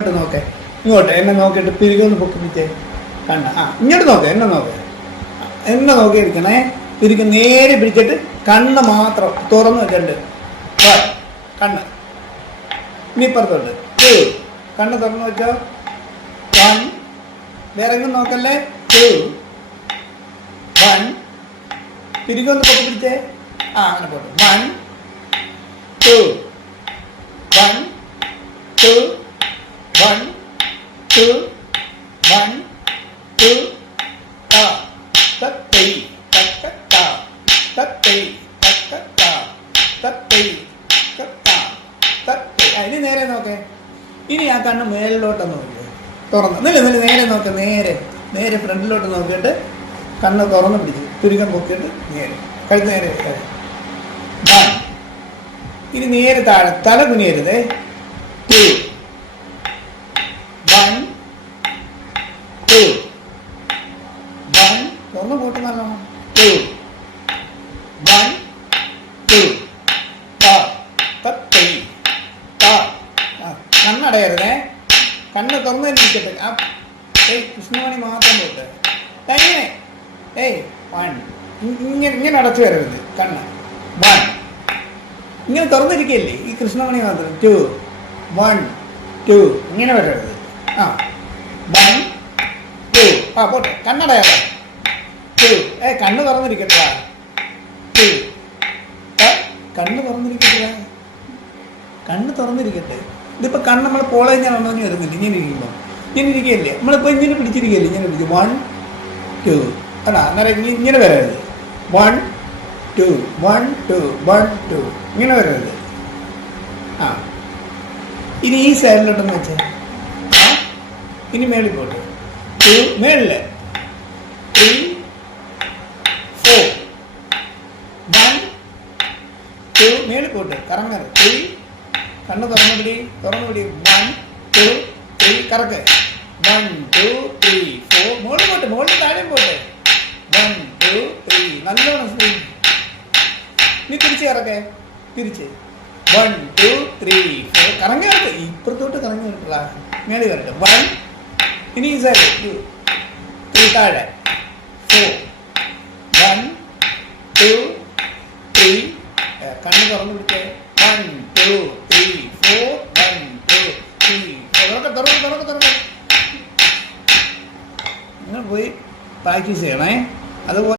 ഇങ്ങോട്ട് നോക്കേ. ഇങ്ങോട്ട് എന്നെ നോക്കിയിട്ട് പിരികൊന്ന് പൊക്കി കണ്ട. ആ ഇങ്ങോട്ട് നോക്ക് എന്നെ നോക്ക്. എന്നെ നോക്കിയിരിക്കണേ. പിരിക്ക് നേരെ പിടിച്ചിട്ട് കണ്ണ് മാത്രം തുറന്നു വെച്ചിട്ടുണ്ട് കണ്ണ്. ഇനി ഇപ്പുറത്തോട്ട്. കണ്ണ് തുറന്നു വെച്ചോ. വൺ. വേറെ എങ്ങും നോക്കല്ലേ? ടു. വൺ. തിരികൊന്ന് പൊക്കി പിടിച്ചേ. ആ അങ്ങനെ പോട്ടെ. One. Two. One. Two. One two one two ta. തത്തൈ തക്കത്ത തത്തൈ തക്കത്ത തത്തൈ തത്ത തത്തൈ ഇനി നേരെ നോക്കേ. ഇനി ആ കണ്ണ് മേലിലോട്ട് നോക്കി. തുറന്ന്. നില്ല നില്ല നേരെ നോക്ക് നേരെ. നേരെ ഫ്രണ്ടിലോട്ട് നോക്കിയിട്ട് കണ്ണ് തുറന്ന് പിടിച്ചു തുരുക്കം പൊക്കിയിട്ട് നേരെ. കഴുത്ത് നേരെ. One. ഇനി നേരെ താഴെ. തല കുനിയരുതേ ടു വൺ ടു വൺ തുറന്ന് നല്ലോണം ടു വൺ ടു തത്തൈ കണ്ണടയരുതേ. കണ്ണ് തുറന്നു തന്നെ ഇരിക്കട്ടെ ആ ഏയ് കൃഷ്ണമണി മാത്രം പോട്ടെ. എങ്ങനെ ഏയ് വൺ ഇങ്ങനെ ഇങ്ങനെ അടച്ചു വരരുത്. കണ്ണ്. വൺ ഇങ്ങനെ തുറന്നിരിക്കുകയല്ലേ ഈ കൃഷ്ണമണി മാത്രം. ടു വൺ ടു ഇങ്ങനെ വരരുത്. ആ. വൺ ടു ആ പോട്ടെ. കണ്ണടയാ ടു ഏ കണ്ണ് തുറന്നിരിക്കട്ടെ. കണ്ണ് തുറന്നിരിക്കട്ടെ. കണ്ണ് തുറന്നിരിക്കട്ടെ. ഇതിപ്പോ കണ്ണ് നമ്മൾ പോളേ ഞാൻ ഉണ്ടോന്ന് വരുന്നില്ല. ഇങ്ങനെ ഇരിക്കുമ്പോൾ ഇങ്ങനെ ഇരിക്കുകയല്ലേ? നമ്മളിപ്പോൾ ഇങ്ങനെ പിടിച്ചിരിക്കുകയല്ലേ? ഇങ്ങനെ പിടിച്ചു വൺ ടു അല്ല അന്നേരം ഇങ്ങനെ വരരുത്. One two one two one two ഇങ്ങനെ വരരുത്. ആ. ഇനി ഈ സൈഡിലോട്ടെന്ന് വെച്ചാൽ ഇനി മേളിൽ പോട്ടെ. ടു മേളിൽ. ത്രീ ഫോർ വൺ ടു മേളിൽ പോട്ടെ കറങ്ങരുത് ത്രീ കണ്ണ് തുറന്നു പിടി തുറന്നു പിടി വൺ ടു ത്രീ കറക്ക് വൺ ടു ത്രീ ഫോർ മുകളിൽ പോട്ടെ മുകളിൽ താഴെ പോട്ടെ വൺ ടു ത്രീ നല്ലോണം സ്പീഡ് നീ തിരിച്ച് കറക്കേ തിരിച്ച് വൺ ടു ത്രീ ഫോർ കറങ്ങി വരട്ടെ ഇപ്പുറത്തോട്ട് കറങ്ങി വരട്ടില്ല മേളി വരട്ടെ വൺ ഇനി ഈ സൈഡ് ടു ത്രീ താഴെ ഫോർ വൺ ടു ത്രീ കണ്ണ് തുറന്നു പിടിച്ചേ one two three four one two three തുറക്കെ തുറക്കെ തുറക്കെ തുറക്കെ നിങ്ങൾ പോയി പ്രാക്ടീസ് ചെയ്യണേ അതുപോലെ